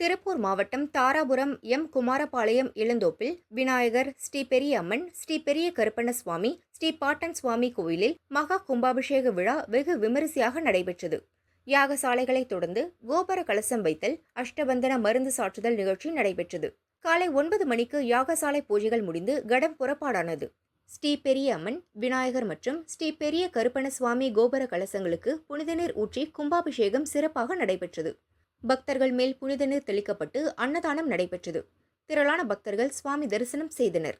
திருப்பூர் மாவட்டம் தாராபுரம் எம். குமாரபாளையம் இளந்தோப்பில் விநாயகர், ஸ்ரீ பெரிய அம்மன், ஸ்ரீ பெரிய கருப்பண்ணசுவாமி, ஸ்ரீ பாட்டன் சுவாமி கோயிலில் மகா கும்பாபிஷேக விழா வெகு விமரிசையாக நடைபெற்றது. யாகசாலைகளை தொடர்ந்து கோபுர கலசம் வைத்தல், அஷ்டபந்தன மருந்து சாற்றுதல் நிகழ்ச்சி நடைபெற்றது. காலை 9 மணிக்கு யாகசாலை பூஜைகள் முடிந்து கடம் புறப்பாடானது. ஸ்ரீ பெரிய அம்மன், விநாயகர் மற்றும் ஸ்ரீ பெரிய கருப்பண்ணசுவாமி கோபுர கலசங்களுக்கு புனித நீர் ஊற்றி கும்பாபிஷேகம் சிறப்பாக நடைபெற்றது. பக்தர்கள் மேல் புனித நீர் தெளிக்கப்பட்டு அன்னதானம் நடைபெற்றது. திரளான பக்தர்கள் சுவாமி தரிசனம் செய்தனர்.